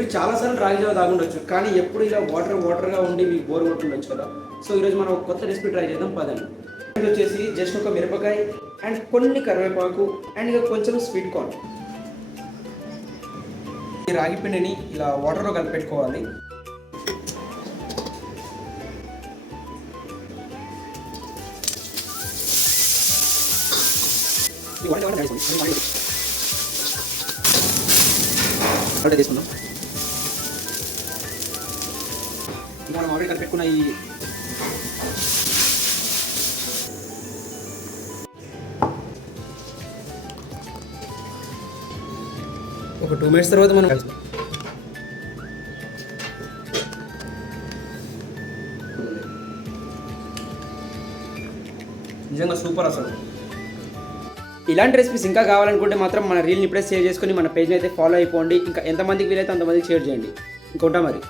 మీరు చాలాసార్లు రాగి జావ తాగుండొచ్చు, కానీ ఎప్పుడు ఇలా వాటర్గా ఉండి మీకు బోర్ కొట్టుండొచ్చు కదా. సో ఈరోజు మనం ఒక కొత్త రెసిపీ ట్రై చేద్దాం పదండి. ఇది వచ్చేసి జస్ట్ ఒక మిరపకాయ అండ్ కొన్ని కరివేపాకు అండ్ ఇక కొంచెం స్వీట్ కార్న్. ఈ రాగి పిండిని ఇలా వాటర్లో కలిపెట్టుకోవాలి. తీసుకుందాం. ఇంకా మనం ఆల్రెడీ కలిపెట్టుకున్న ఈ ఒక 2 minutes తర్వాత మనం నిజంగా సూపర్ అసలు. ఇలాంటి రెసిపీస్ ఇంకా కావాలనుకుంటే మాత్రం మన రీల్ని ఇప్పుడే షేర్ చేసుకొని మన పేజ్ని అయితే ఫాలో అయిపోండి. ఇంకా ఎంతమందికి వీలైతే అంతమందికి షేర్ చేయండి. ఇంకొంటా మరి.